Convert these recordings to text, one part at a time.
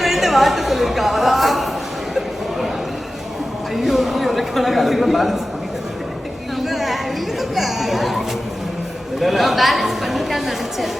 விழுந்து வாட்டு சொல்லிருக்கா. ஐயோ பேலன்ஸ் பண்ணிட்டான்னு நினைச்சேன்.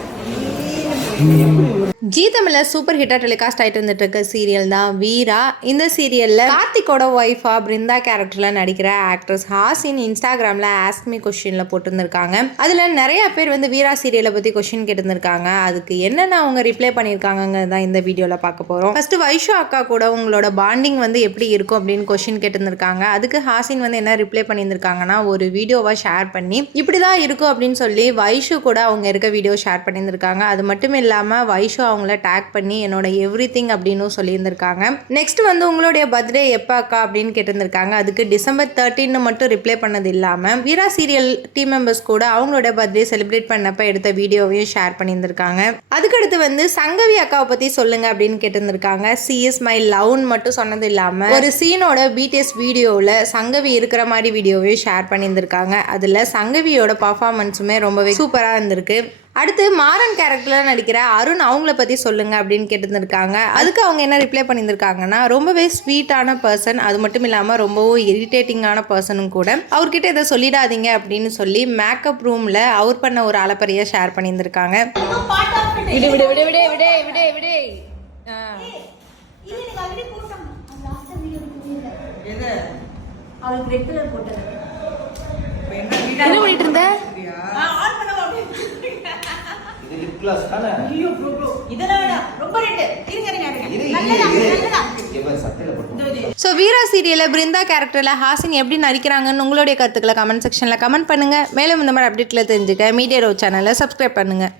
ஜி தமிழில் சூப்பர் ஹிட்டாக டெலிகாஸ்ட் ஆகிட்டு வந்துட்டு இருக்க சீரியல் தான் வீரா. இந்த சீரியலில் கார்த்திகோட ஒய்ஃபா பிருந்தா கேரக்டரில் நடிக்கிற ஆக்ட்ரஸ் ஹாசின் இன்ஸ்டாகிராமில் ஆஸ்க்மி கொஸ்டினில் போட்டுருந்துருக்காங்க. அதில் நிறையா பேர் வந்து வீரா சீரியலை பற்றி கொஸ்டின் கேட்டிருந்துருக்காங்க. அதுக்கு என்னென்ன அவங்க ரிப்ளை பண்ணியிருக்காங்கிறது தான் இந்த வீடியோவில் பார்க்க போகிறோம். ஃபஸ்ட்டு வைஷு அக்கா கூட உங்களோட பாண்டிங் வந்து எப்படி இருக்கும் அப்படின்னு கொஸ்டின் கேட்டிருந்துருக்காங்க. அதுக்கு ஹாசின் வந்து என்ன ரிப்ளை பண்ணியிருந்திருக்காங்கன்னா, ஒரு வீடியோவாக ஷேர் பண்ணி இப்படி தான் இருக்கும் அப்படின்னு சொல்லி வைஷு கூட அவங்க இருக்க வீடியோ ஷேர் பண்ணியிருந்திருக்காங்க. அது மட்டும் இல்லாமல் வைஷு அவங்கள டேக் பண்ணி என்னோட எவ்ரிதிங் அப்படின்னு சொல்லியிருந்திருக்காங்க. நெக்ஸ்ட் வந்து உங்களுடைய பர்த்டே எப்போ அக்கா அப்படின்னு கேட்டிருந்திருக்காங்க. அதுக்கு டிசம்பர் 13 மட்டும் ரிப்ளை பண்ணது இல்லாமல் வீரா சீரியல் டீம் மெம்பர்ஸ் கூட அவங்களோட பர்த்டே செலிப்ரேட் பண்ணப்ப எடுத்த வீடியோவையும் ஷேர் பண்ணியிருந்திருக்காங்க. அதுக்கடுத்து வந்து சங்கவி அக்காவை பற்றி சொல்லுங்க அப்படின்னு கேட்டிருந்திருக்காங்க. சி இஸ் மை லவ்னு மட்டும் சொன்னது இல்லாமல் ஒரு சீனோட பிடிஎஸ் வீடியோவில் சங்கவி இருக்கிற மாதிரி வீடியோவையும் ஷேர் பண்ணியிருந்திருக்காங்க. அதில் சங்கவியோட பர்ஃபார்மன்ஸுமே ரொம்பவே சூப்பராக இருந்திருக்கு. அடுத்து மாறன் கேரக்டரில் நடிக்கிற அருண் அவங்கள பற்றி சொல்லுங்க அப்படின்னு கேட்டிருந்திருக்காங்க. அதுக்கு அவங்க என்ன ரிப்ளை பண்ணியிருந்திருக்காங்கன்னா, ரொம்பவே ஸ்வீட்டான பர்சன், அது மட்டும் இல்லாமல் ரொம்பவும் இரிட்டேட்டிங்கான பர்சனும் கூட, அவர்கிட்ட இதை சொல்லிடாதீங்க அப்படின்னு சொல்லி மேக்கப் ரூமில் அவர் பண்ண ஒரு அலப்பறையை ஷேர் பண்ணியிருந்திருக்காங்க. என்ன பண்ணிட்டு இருந்த? ஸோ வீரா சீரியலில் பிருந்தா கேரக்டரில் ஹாசின் எப்படி நடிக்கிறாங்கன்னு உங்களுடைய கருத்துக்களை கமெண்ட் செக்ஷனில் கமெண்ட் பண்ணுங்கள். மேலும் இந்த மாதிரி அப்டேட்டில் தெரிஞ்சுக்க மீடியா ரோ சேனலை சப்ஸ்கிரைப் பண்ணுங்கள்.